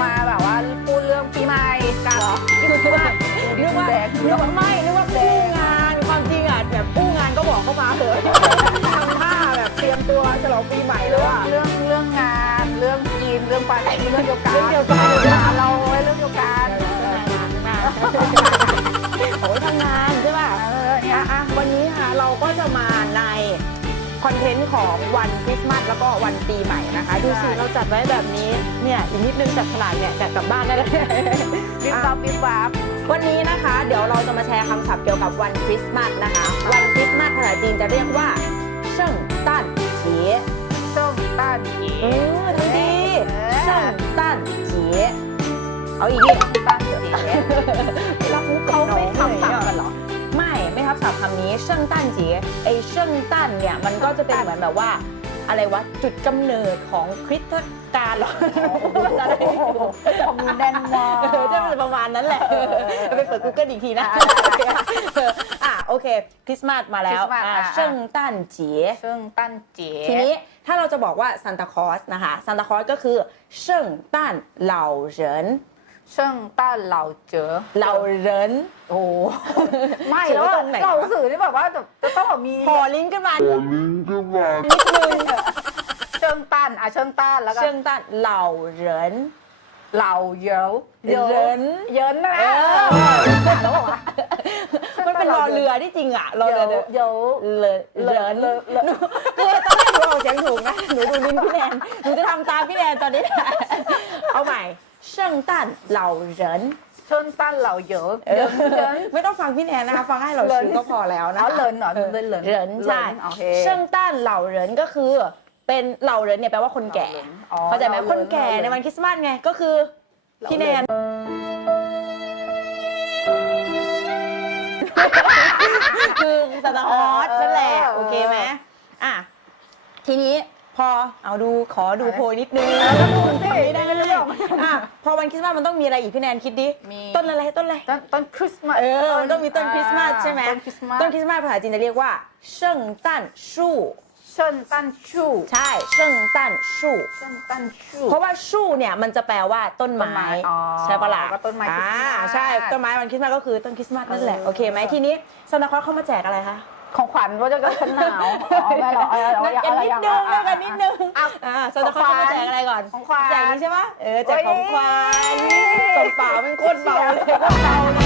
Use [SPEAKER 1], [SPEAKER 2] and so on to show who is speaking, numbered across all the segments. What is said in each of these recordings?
[SPEAKER 1] มาแบบว่าพูดเรื่องปีใหม่กันนึกว่านึกว่านึกว่าไม่นึกว่าอู้งานความจริงอะแบบอู้งานก็บอกเข้ามาเถอะทำท่าแบบเตรียมตัวฉลองปีใหม่แล้วอะเรื่องเรื่องงานเรื่องกินเรื่องปาร์ตี้เรื่องเดียวกันเรื่องเดียวกันเราเรื่องเดียวกันโอ้ยทำงานใช่ป่ะเออเนี่ยอะวันนี้ค่ะเราก็จะมา คอนเทนต์ของวันคริสต์มาสแล้วก็วันปีใหม่นะคะ ดูสิเราจัดไว้แบบนี้เนี่ยอีกนิดนึงจัดฉลาดเนี่ยจัดกลับบ้านได้เลยวิบวับวิบวับวันนี้นะคะ เดี๋ยวเราจะมาแชร์คำศัพท์เกี่ยวกับวันคริสต์มาสนะคะ วันคริสต์มาสภาษาจีนจะเรียกว่าเชิงตั้นเจี๋ยเชิงตั้นเออทั้งดีเชิงตั้นเจี๋ยเอาอีกทีตั้นเจี๋ยรับมุกเขาไม่ทำ ศัพท์คำนี้เชิงตั้นจีไอเชิงตั้นเนี่ยมันก็จะเป็นเหมือนแบบว่าอะไรวะจุดกำเนิดของคริสตการหรออะไรคอมแดนมอจะเป็นประมาณนั้นแหละไปเปิด Google อีกทีนะอะโอเคคริสต์มาสมาแล้วเชิงตั้นจี
[SPEAKER 2] เชิงตั้นจ๋
[SPEAKER 1] ทีนี้ถ้าเราจะบอกว่าซานตาคลอสนะคะซานตาคลอสก็คือเชิงตั้นเหล่าเหริน
[SPEAKER 2] เชิงตั้นเหล่าเจอ
[SPEAKER 1] เหล่าเหรินโอ้
[SPEAKER 2] ไม่
[SPEAKER 1] เขียน
[SPEAKER 2] แล้ว
[SPEAKER 1] ไว้ตรงไหนวะ
[SPEAKER 2] เราสื่อที่แบบว่าแบบจะต้องแบบมี
[SPEAKER 1] พอลิ้นขึ้นมา
[SPEAKER 2] เชิงตั้นอะเชิงตั้นแล้วก็
[SPEAKER 1] เชิงตั้นเหล่าเหริน
[SPEAKER 2] เหล่าเยิน
[SPEAKER 1] เหริน
[SPEAKER 2] เยินนะ
[SPEAKER 1] เออ
[SPEAKER 2] แล้วบอกว่า
[SPEAKER 1] มันเป็นรอเรือที่จริงอะรอ
[SPEAKER 2] เย
[SPEAKER 1] เรือ
[SPEAKER 2] เยอะ
[SPEAKER 1] เลอเหรินคือตอนแรกหนูออกเสียงถูกนะหนูดูลิ้นพี่แนนหนูจะทำตามพี่แนนตอนนี้ เอาใหม่ เชิงตั้นเหล่าเหริน
[SPEAKER 2] เชิงตั้นเหล่าเยอะ
[SPEAKER 1] เอ
[SPEAKER 2] เยิ
[SPEAKER 1] อน
[SPEAKER 2] เยิน
[SPEAKER 1] ไม่ต้องฟังพี่แนนนะคะฟังให้เราชื่อก็พอแล้วนะ
[SPEAKER 2] เอา
[SPEAKER 1] คะ
[SPEAKER 2] เหรินเหรอเหรินเหริน
[SPEAKER 1] เหรินใช่
[SPEAKER 2] โอเค
[SPEAKER 1] เชิงตั้นเหล่าเหรินก็คือ เป็นเหล่าเหรินเนี่ยแปลว่าคนแก่
[SPEAKER 2] อ๋อ
[SPEAKER 1] เข้าใจไหม
[SPEAKER 2] หล่าเหริ
[SPEAKER 1] คนแก่ในวันคริสต์มาสไงก็คือพี่แนนคือซานตาคลอสนั่นแหละโอเคไหมอะทีนี้ พอเอาดูขอดูโพยนิดนึงไม่ได้ไม่ได้อะพอวันคริสต์มาสมันต้องมีอะไรอีกพี่แนนคิดดิ
[SPEAKER 2] มี
[SPEAKER 1] ต้นอะไรต้นอะไร
[SPEAKER 2] ต้นต้นคริสต์มาส
[SPEAKER 1] เออมันต้องมีต้นคริสต์มาสใช่ไหม
[SPEAKER 2] ต้นคริสต์มาส
[SPEAKER 1] ต้นคริสต์มาสภาษาจีนจะเรียกว่าเชิงตั้นชู่
[SPEAKER 2] เชิงตั้นชู
[SPEAKER 1] ใช่เชิงตั้นชู่
[SPEAKER 2] เชิงตั้นชู
[SPEAKER 1] เพราะว่าชู่เนี่ยมันจะแปลว่าต้น
[SPEAKER 2] ต้นไม้
[SPEAKER 1] ไม้
[SPEAKER 2] อ๋อ
[SPEAKER 1] ใช่ปะล่ะ
[SPEAKER 2] ก็ต้นไม้คริส
[SPEAKER 1] อ่า
[SPEAKER 2] ต์มาส
[SPEAKER 1] ใช่ต้นไม้วันคริสต์มาสก็คือต้นคริสต์มาสนั่นแหละ
[SPEAKER 2] เออ
[SPEAKER 1] โอเคไหมทีนี้ซานตาคลอสเข้ามาแจกอะไรคะ
[SPEAKER 2] ของขวัญว่าจะกันหนาวเอาอไม่หรอกเอาเอา
[SPEAKER 1] นัด
[SPEAKER 2] เอา
[SPEAKER 1] กันนิดนึง
[SPEAKER 2] เอา
[SPEAKER 1] กันนิดนึง
[SPEAKER 2] อา
[SPEAKER 1] อ่าซานตาคลอสเข้ามาแจกอะไรก่อน
[SPEAKER 2] ของขวัญ
[SPEAKER 1] แจกนี้ใช่ปะเออแจกของขวัญ
[SPEAKER 2] โอ้ย
[SPEAKER 1] กล่องเปล่ามันโคตรเบาเลยโคตรเบาเล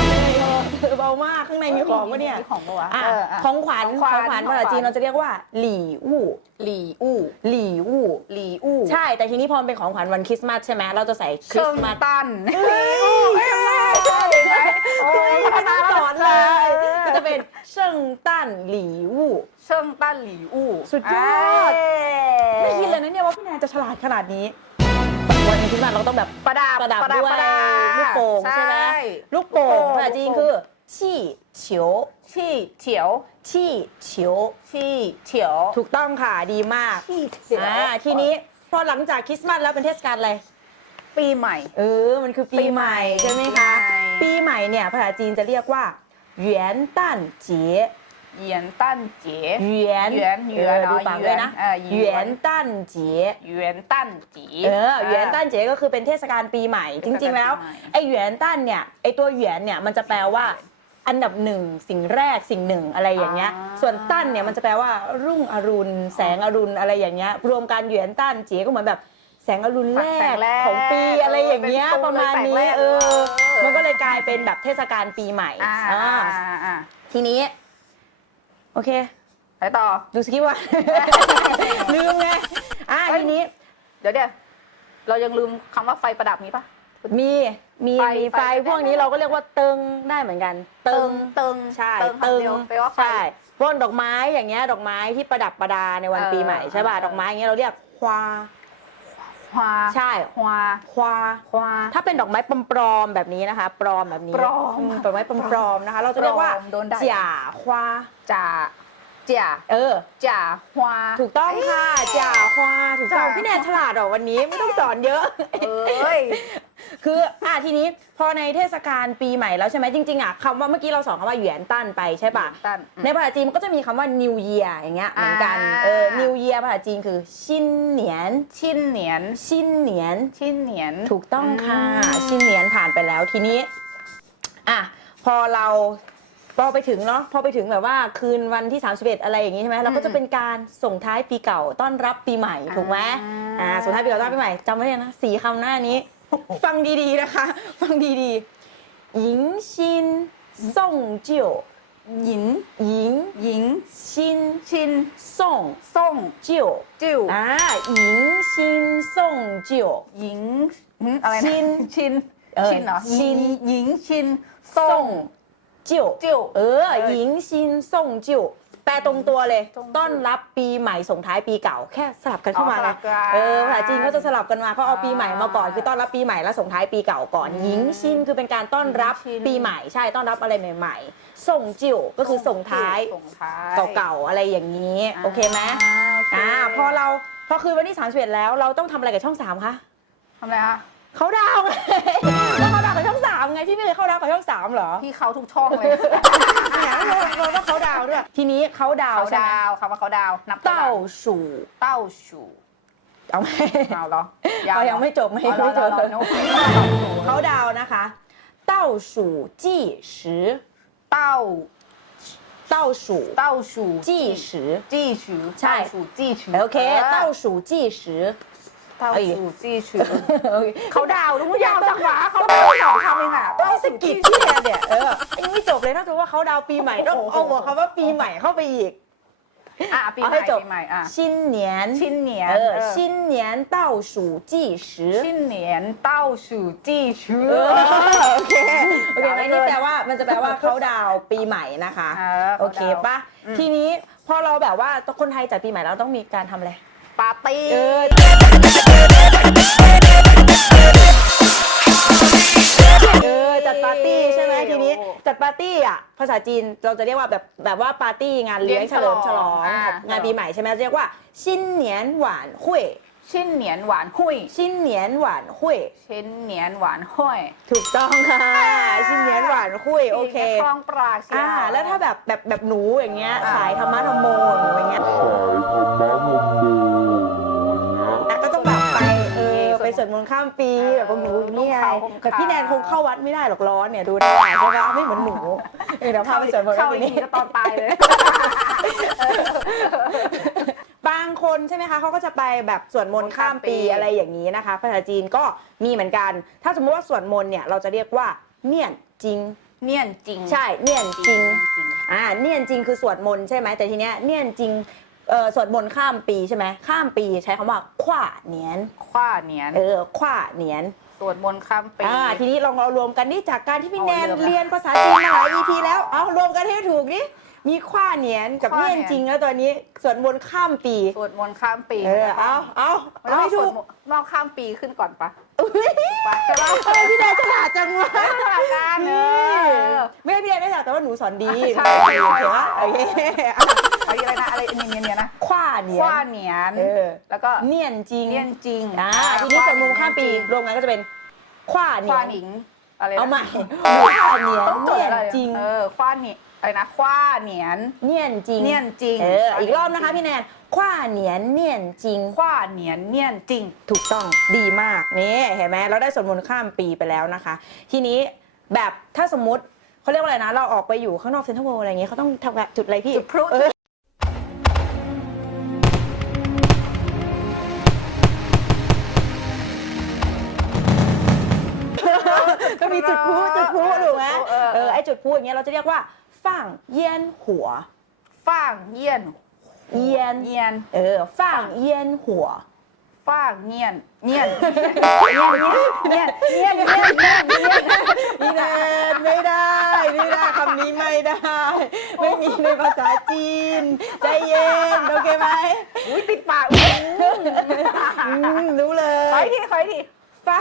[SPEAKER 1] ย เออเบามากข้างในมีของปะเนี่ย
[SPEAKER 2] มีของปะวะ
[SPEAKER 1] อะ
[SPEAKER 2] เอออะ
[SPEAKER 1] ของขวัญ
[SPEAKER 2] ของ
[SPEAKER 1] ข
[SPEAKER 2] ขวัญ
[SPEAKER 1] องขวัญภาษาจีนเราจะเรียกว่า หลี่อู่
[SPEAKER 2] หลี่อู้
[SPEAKER 1] หลี่อู่
[SPEAKER 2] หลี่อู้
[SPEAKER 1] ใช่แต่ทีนี้พอมันเป็นของขวัญวันคริสต์มาสใช่ไหมเราจะใส่คริ
[SPEAKER 2] เชิ
[SPEAKER 1] ส
[SPEAKER 2] ง
[SPEAKER 1] ต์มาส
[SPEAKER 2] ตัน
[SPEAKER 1] หลี่อู่ใช่ไหมโอ้ยไม่ต้องสอนเลย ก็จะเป็นเชิงตั้นหลี่อู่
[SPEAKER 2] เชิงตันหลี่อู้
[SPEAKER 1] สุดยอดไม่คิดเลยนะเนี่ยว่าพี่แนนจะฉลาดขนาดนี้ วันคริสต์มาสเราก็ต้องแบบ
[SPEAKER 2] ประดับ
[SPEAKER 1] ประดับ
[SPEAKER 2] ประดับ
[SPEAKER 1] ด้วย
[SPEAKER 2] ประดับ
[SPEAKER 1] ลูกโป่งใช่ไหมลูกโป่งภาษาจีนคือชี่เฉียว
[SPEAKER 2] ชี่เฉียว
[SPEAKER 1] ชี่เฉียว
[SPEAKER 2] ชี่เฉียว
[SPEAKER 1] ถูกต้องค่ะดีมาก
[SPEAKER 2] ชี่เฉียว
[SPEAKER 1] อ่าทีนี้พอหลังจากคริสต์มาสแล้วเป็นเทศกาลอะไร
[SPEAKER 2] ปีใหม่
[SPEAKER 1] เออ มันคือปีใหม่
[SPEAKER 2] ปีใหม่
[SPEAKER 1] ใช่ไหมคะ
[SPEAKER 2] ปี
[SPEAKER 1] ปี
[SPEAKER 2] ใหม่
[SPEAKER 1] ใหม่เนี่ยภาษาจีนจะเรียกว่าเหวียนตั้นเจี๋ย
[SPEAKER 2] เหยียนตั้นเจ๋
[SPEAKER 1] เหวีย น
[SPEAKER 2] เหวียนเหวียน
[SPEAKER 1] ออดู
[SPEAKER 2] เนาะ
[SPEAKER 1] ปากด้วยนะ
[SPEAKER 2] เหวียนเออเหวี
[SPEAKER 1] เหวี
[SPEAKER 2] ย
[SPEAKER 1] ย
[SPEAKER 2] น
[SPEAKER 1] นตั้นเจี๋ย
[SPEAKER 2] เหวียนตั้นจี
[SPEAKER 1] เออเหวียนตั้นเจี๋ยก็คือเป็นเทศกาลปีใหม่ จริง ๆ แล้ว
[SPEAKER 2] เทศกาลปีใหม่
[SPEAKER 1] ไอเหวียนตั้นเนี่ยไอตัวเหวียนเนี่ยมันจะแปลว่า อันดับหนึ่งสิ่งแรกสิ่งหนึ่งอะไรอย่างเงี้ยส่วนตั้นเนี่ยมันจะแปลว่า รุ่งอรุณ แสงอรุณอะไรอย่างเงี้ยรวมกันเหวียนตั้นเจี๋ยก็เหมือนแบบ แสงอรุณแร
[SPEAKER 2] แส
[SPEAKER 1] ก
[SPEAKER 2] งแรก
[SPEAKER 1] ของปีอะไรอย่างเงี้ย
[SPEAKER 2] เออ
[SPEAKER 1] ประมาณ
[SPEAKER 2] เป็น
[SPEAKER 1] นี้
[SPEAKER 2] แสงแรก
[SPEAKER 1] เออ
[SPEAKER 2] เออ
[SPEAKER 1] มันก็เลยกลายเป็นแบบเทศกาลปีใหม่
[SPEAKER 2] อ่า
[SPEAKER 1] อ่า
[SPEAKER 2] อ่าอ่า
[SPEAKER 1] ทีนี้ โอเค
[SPEAKER 2] ไปต่อ
[SPEAKER 1] ดูสกิปว่าลืมไง อะ
[SPEAKER 2] เอ้ย
[SPEAKER 1] ทีนี้
[SPEAKER 2] เดี๋ยวเดี๋ยวเรายังลืมคำว่าไฟประดับมีปะ
[SPEAKER 1] มีมี
[SPEAKER 2] ไฟ
[SPEAKER 1] มีไฟ
[SPEAKER 2] ไฟ
[SPEAKER 1] พวกนี้เราก็เรียกว่าเติงได้เหมือนกัน
[SPEAKER 2] เติงเติง
[SPEAKER 1] ใช่
[SPEAKER 2] เติง
[SPEAKER 1] เติ
[SPEAKER 2] คำ
[SPEAKER 1] ง
[SPEAKER 2] เดียวแปลว่าไฟ
[SPEAKER 1] ใช่พวกดอกไม้อย่างเงี้ยดอกไม้ที่ประดับประดาในวัน
[SPEAKER 2] เออ
[SPEAKER 1] ปีใหม่ใช่ป่ะ
[SPEAKER 2] เออ
[SPEAKER 1] ดอกไม้อย่างเงี้ยเราเรียกควา
[SPEAKER 2] ฮวา
[SPEAKER 1] ใช่
[SPEAKER 2] ฮวา
[SPEAKER 1] ควา
[SPEAKER 2] ฮวา
[SPEAKER 1] ถ้าเป็นดอกไม้ปลอมๆแบบนี้นะคะ ปลอมแบบนี้
[SPEAKER 2] ปลอม
[SPEAKER 1] ดอกไม้ปลอมๆนะคะ เราจะเรียกว่า
[SPEAKER 2] ปลอมโดนด่า
[SPEAKER 1] จ่าควา
[SPEAKER 2] จ่าจ่า
[SPEAKER 1] เออ
[SPEAKER 2] จ่าฮวา
[SPEAKER 1] ถูกต้องค่ะจ่าควาถูกต้อง
[SPEAKER 2] จ่า
[SPEAKER 1] พี่แนนฉลาดออกวันนี้ไม่ต้องสอนเยอะ
[SPEAKER 2] เอ้ย
[SPEAKER 1] คืออะทีนี้พอในเทศกาลปีใหม่แล้วใช่ไหมจริงๆอะคำว่าเมื่อกี้เราสอนคำว่าเหวียนตั้นไปใช่ปะ
[SPEAKER 2] ตั้น
[SPEAKER 1] ในภาษาจีนมันก็จะมีคำว่า New Year อย่างเงี้ยเหมือนกัน
[SPEAKER 2] อ่า
[SPEAKER 1] เออ New Year ภาษาจีนคือชินเหนียน
[SPEAKER 2] ชินเหนียน
[SPEAKER 1] ชินเหนียน
[SPEAKER 2] ชินเหนียน
[SPEAKER 1] ถูกต้องค่ะ
[SPEAKER 2] อืม
[SPEAKER 1] ชินเหนียนผ่านไปแล้วทีนี้อะพอเราพอไปถึงเนาะพอไปถึงแบบว่าคืนวันที่ 31 อะไรอย่างงี้ใช่ไหมเราก็จะเป็นการส่งท้ายปีเก่าต้อนรับปีใหม่ถูกไหมอ่าส่งท้ายปีเก่าต้อนรับปีใหม่จำไว้เลยนะสีคำหน้านี้ ฟังดีๆนะคะฟังดีๆหญิงชินส่งเจียว
[SPEAKER 2] หญิง
[SPEAKER 1] หญิง
[SPEAKER 2] หญิง
[SPEAKER 1] ชิน
[SPEAKER 2] ชิน
[SPEAKER 1] ส่ง
[SPEAKER 2] ส่ง
[SPEAKER 1] เจียว
[SPEAKER 2] จิ๋ว
[SPEAKER 1] อ่าหญิงชินส่งเจียว
[SPEAKER 2] หญิงหึอะไรนะ
[SPEAKER 1] ชิน
[SPEAKER 2] ชิน
[SPEAKER 1] เออ
[SPEAKER 2] ชินเหรอ
[SPEAKER 1] ชิน
[SPEAKER 2] หญิงชิน
[SPEAKER 1] ส่
[SPEAKER 2] ส่
[SPEAKER 1] ง
[SPEAKER 2] ง
[SPEAKER 1] เจียว
[SPEAKER 2] จิ๋ว
[SPEAKER 1] เออหญิงชินส่งจิ๋ว แปลตรงตัวเลย
[SPEAKER 2] ตรงตัว
[SPEAKER 1] ต้อนรับปีใหม่ส่งท้ายปีเก่า แค่สลับกันเข้ามา
[SPEAKER 2] อ๋อสลับกัน
[SPEAKER 1] เออภาษาจีนเขาจะสลับกันมาเขาเอาปีใหม่มาก่อนคือต้อนรับปีใหม่แล้วส่งท้ายปีเก่าก่อน
[SPEAKER 2] อืม
[SPEAKER 1] หญิงชินคือเป็นการต้อนรับ
[SPEAKER 2] หญิงชิน
[SPEAKER 1] ปีใหม่ใช่ต้อนรับอะไรใหม่ ๆ ส่งจิ๋วก็คือส่งท้าย
[SPEAKER 2] ส่งท้าย
[SPEAKER 1] เก่าๆอะไรอย่างนี้ โอเคไหม
[SPEAKER 2] อ่าโอเค
[SPEAKER 1] อ่าพอเราพอคืนวันที่31แล้วเราต้องทำอะไรกับช่องสามคะ
[SPEAKER 2] ทำอะไรคะ
[SPEAKER 1] เขาดาวน์ไงเราเขาดาว ไงพี่ไม่เคยเข้าดาวกับช่องสามเหรอ
[SPEAKER 2] พี่เขาทุกช่องเลย
[SPEAKER 1] เนี่ยเราต้องเขาดาวด้วย ทีนี้เขาดาว
[SPEAKER 2] เา
[SPEAKER 1] ใช่ไหม
[SPEAKER 2] ดาวคำว่าเขาดาวนับ
[SPEAKER 1] เต้าสู่
[SPEAKER 2] เต้าสู่
[SPEAKER 1] เอาไหม
[SPEAKER 2] เอาหรอ
[SPEAKER 1] ยังไม่จบไม่จบ
[SPEAKER 2] เขา
[SPEAKER 1] ดาวนะคะ เต้าสู่จี้สือ
[SPEAKER 2] เต้า
[SPEAKER 1] เต้าสู่
[SPEAKER 2] เต้าสู่
[SPEAKER 1] จี้สื
[SPEAKER 2] จี้สื
[SPEAKER 1] ใช่
[SPEAKER 2] สู่จี้สื
[SPEAKER 1] โอเคเต้าสู่จี้สื
[SPEAKER 2] เต้าชูจี้ชู
[SPEAKER 1] โอเค
[SPEAKER 2] เขาดาวรู้ยาวจังหวะเขาดาวสองคำเองอะ
[SPEAKER 1] ต้องสะกิดที่แทนเนี่ยเออยังไม่จบเลยถ้าสมมติว่าเขาดาวน์ปีใหม่ต้องเอาหัวคำว่าปีใหม่เข้าไปอีก
[SPEAKER 2] อะปี
[SPEAKER 1] เอา
[SPEAKER 2] ให
[SPEAKER 1] ให้
[SPEAKER 2] ม่
[SPEAKER 1] จบ
[SPEAKER 2] ปีใหม่อะ
[SPEAKER 1] ชินเหนียน
[SPEAKER 2] ชินเหนียน
[SPEAKER 1] เออ
[SPEAKER 2] เออ
[SPEAKER 1] ชินเหนียนเต้าสู่จี้时
[SPEAKER 2] ชินเหนียนเต้าชูจี้ชู
[SPEAKER 1] เออโอเคโอเคไหมนี่แปลว่ามันจะแปลว่าเขาดาวน์ปีใหม่นะคะโอเคปะทีนี้พอเราแบบว่าคนไทยจัดปีใหม่แล้วต้องมีการทำอะไร
[SPEAKER 2] ปาร์ตี้
[SPEAKER 1] เออเออจัดปาร์ตี้ใช่ไหมทีนี้จัดปาร์ตี้อะภาษาจีนเราจะเรียกว่าแบบแบบว่าปาร์ตี้งานเลี้ยงเฉลิมฉลอง งานปีใหม่ใช่ไหมเรียกว่าชินเหนียนหวานหุย
[SPEAKER 2] ชินเหนียนหวานหุย
[SPEAKER 1] ชินเหนียนหวานหุย
[SPEAKER 2] ชินเหนียนหวานห้อย
[SPEAKER 1] ถูกต้องค่ะ ชินเหนียนหวานหุยโอเค
[SPEAKER 2] คลองปรากเชีย
[SPEAKER 1] อ่าแล้วถ้าแบบแบบแบบหนูอย่างเงี้ย
[SPEAKER 2] อ่า
[SPEAKER 1] สายธรรมะธรรมโมอย่างเงี้ย
[SPEAKER 3] สายธรรมะธรรมโมอย่างเงี้ย
[SPEAKER 1] ก็ต้องแบบไปเออไปสวดมนต์ข้ามปีแบบพวกหนูนี่ไงแต่พี่แนนคงเข้าวัดไม่ได้หรอกร้อนเนี่ยดูได้ใช่ปะไม่เหมือนหนูเออเดี๋ยวพาไปสวดมนต์
[SPEAKER 2] เข้า
[SPEAKER 1] ข้าม
[SPEAKER 2] อี
[SPEAKER 1] ปี
[SPEAKER 2] กที
[SPEAKER 1] นี้
[SPEAKER 2] ก็ตอนตายเลย
[SPEAKER 1] บางคนใช่ไหมคะเขาก็จะไปแบบสวดมนต์ข้ามปีอะไรอย่างนี้นะคะ ภาษาจีนก็มีเหมือนกัน ถ้าสมมติว่าสวดมนต์เนี่ยเราจะเรียกว่าเนียนจริง
[SPEAKER 2] เนียนจริง
[SPEAKER 1] ใช่เนียนจริง
[SPEAKER 2] จริง
[SPEAKER 1] อ่าเนียนจริงคือสวดมนต์ใช่ไหมแต่ทีเนี้ยเนียนจริงเอ่อสวดมนต์ข้ามปีใช่ไหมข้ามปีใช้คำว่าขว้าเหนียน
[SPEAKER 2] คว้าเหนียน
[SPEAKER 1] เออขว้าเหนียน
[SPEAKER 2] สวดมนต์ข้ามปี
[SPEAKER 1] อ่าทีนี้ลองเรารวมกันนี่จากการที่พี่
[SPEAKER 2] เอา
[SPEAKER 1] แนน
[SPEAKER 2] เริ่มละ
[SPEAKER 1] เรียนภาษาจีนมาหลาย EP แล้วเอารวมกันให้ถูกนี่ มีขว้าเหนียนกับ
[SPEAKER 2] ขว้า
[SPEAKER 1] เนียน
[SPEAKER 2] เหนียน
[SPEAKER 1] จริงแล้วตอนนี้สวดมนต์ข้ามปี
[SPEAKER 2] สวดมนต์ข้ามปี
[SPEAKER 1] เออ เอาเอา
[SPEAKER 2] มัน
[SPEAKER 1] เอา
[SPEAKER 2] ต้อง
[SPEAKER 1] ให้
[SPEAKER 2] ส
[SPEAKER 1] ถู
[SPEAKER 2] วด
[SPEAKER 1] ก
[SPEAKER 2] มนต์นอกข้ามปีขึ้นก่อนปะ
[SPEAKER 1] อุ๊ย
[SPEAKER 2] ปะใช่ปะ
[SPEAKER 1] เออพี่แนนฉลาดจังวะ
[SPEAKER 2] สลับกันเอ
[SPEAKER 1] นี่
[SPEAKER 2] อ
[SPEAKER 1] ไม่ใช่พี่แนนไม่ฉลาดแต่ว่าหนูสอนดี
[SPEAKER 2] ใช่
[SPEAKER 1] โอเค
[SPEAKER 2] ใช่
[SPEAKER 1] วะโอเคเอา
[SPEAKER 2] อะไรนะอะไรเนียนๆเนี่ยนะ
[SPEAKER 1] ขว้าเหนีย
[SPEAKER 2] คว้านเหนียน
[SPEAKER 1] เออ
[SPEAKER 2] แล้วก็
[SPEAKER 1] เนียนจริง
[SPEAKER 2] เนียนจริง
[SPEAKER 1] อ่าทีนี้สวดมนต์ข้ามปีรวมกันก็จะเป็นขว้าเหนี
[SPEAKER 2] ค
[SPEAKER 1] ย
[SPEAKER 2] ว้านหนิงอะไรนะ
[SPEAKER 1] เอาใหม่ว่าเหนียน
[SPEAKER 2] ต้องจด
[SPEAKER 1] เนียน
[SPEAKER 2] อะไร
[SPEAKER 1] จริง
[SPEAKER 2] เออคว้าเหนียน อะไรนะคว้าเหนียน
[SPEAKER 1] เนียนจริง
[SPEAKER 2] เนียนจริง
[SPEAKER 1] เอออีกรอบนะคะพี่แนนคว้าเหนียนเนียนจริง
[SPEAKER 2] คว้าเหนียนเนียนจริง
[SPEAKER 1] ถูกต้องดีมากนี่เห็นไหมเราได้สวดมนต์ข้ามปีไปแล้วนะคะ ทีนี้แบบถ้าสมมติเขาเรียกว่าอะไรนะ เราออกไปอยู่ข้างนอกเซ็นทรัลเวิลด์อะไรอย่างเงี้ยเขาต้องทำแบบจุดอะไรพี่
[SPEAKER 2] จุดพลุ
[SPEAKER 1] เออก็มีจุดพลุจุดพลุถูกไหม
[SPEAKER 2] เออ
[SPEAKER 1] เออไอจุดพลุอย่างเงี้ยเราจะเรียกว่า ฟ่างเยียนหัว
[SPEAKER 2] ฟ่างเยี่ยน
[SPEAKER 1] เยียน
[SPEAKER 2] เยียน
[SPEAKER 1] เออฟ่างเยียนหัว
[SPEAKER 2] ฟ่างเงียนเงียนเงียนเงียนเงียนเงียนเงียนเงียน
[SPEAKER 1] นี่แนนไม่ได้นี่ได้คำนี้ไม่ได้ ไม่มีในภาษาจีน ใจเย็น โอเคไหม
[SPEAKER 2] อุ้ยติดปากอุ้ย
[SPEAKER 1] อืมรู้เล
[SPEAKER 2] ขอย อีกทีขออีกที
[SPEAKER 1] ฟ้า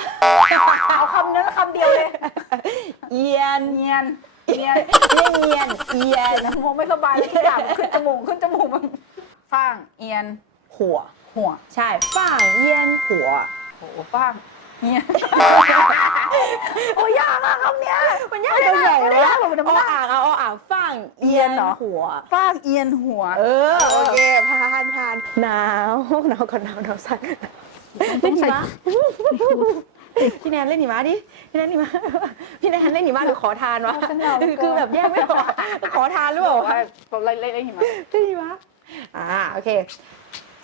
[SPEAKER 2] เอาคำนั้นคำเดียวเลย
[SPEAKER 1] เอียน
[SPEAKER 2] เงียน เงียน
[SPEAKER 1] ไม่เอียนเอียน
[SPEAKER 2] โมไม่สบายเลยที่อยากขึ้นจมูกขึ้นจมูกมันฟ่างเอียน
[SPEAKER 1] หัว
[SPEAKER 2] หัว
[SPEAKER 1] ใช่ฟ่างเอียนหัว
[SPEAKER 2] โอ้ฟ่างเงียนโอ้ยากอะคำเนี้ย
[SPEAKER 1] มันยากตรงไหน
[SPEAKER 2] ไม่ได้
[SPEAKER 1] วะ
[SPEAKER 2] ยากหรอกมัน
[SPEAKER 1] เอา
[SPEAKER 2] ยาก
[SPEAKER 1] อ่างเอาเอาอ่างฟ่างเอียน
[SPEAKER 2] เอียนเหรอ
[SPEAKER 1] หัว
[SPEAKER 2] ฟ่างเอียนหัว
[SPEAKER 1] เออโอเคผ่านผ่านหนาวหนาวก่อนหนาวหนาวสั่นเล่นหิมะ พี่แนนเล่นหนีมาดิ พี่แนนหนีมาพี่แนนเล่นหนีมาหรือขอทานวะ คือแบบแยกไม่ออก ขอทานหรือเปล่า
[SPEAKER 2] เล่นเล่นหิมะ
[SPEAKER 1] เล่นหิมะอ่าโอเค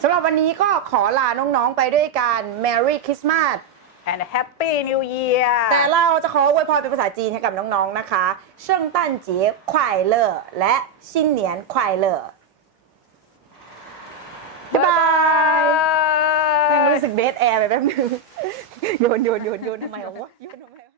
[SPEAKER 1] สำหรับวันนี้ก็ขอลาน้องๆไปด้วยการ Merry Christmas
[SPEAKER 2] and Happy New Year
[SPEAKER 1] แต่เราจะขออวยพรเป็นภาษาจีนให้กับน้องๆนะคะเชิงตั้นเจี๋ยควายเลอและชินเหนียนควายเลอบ๊ายบายแมงรู้สึกเบสแอร์ไปแป๊บนึง โยนโยนโยนโยนทำไมวะโยนทำไมวะ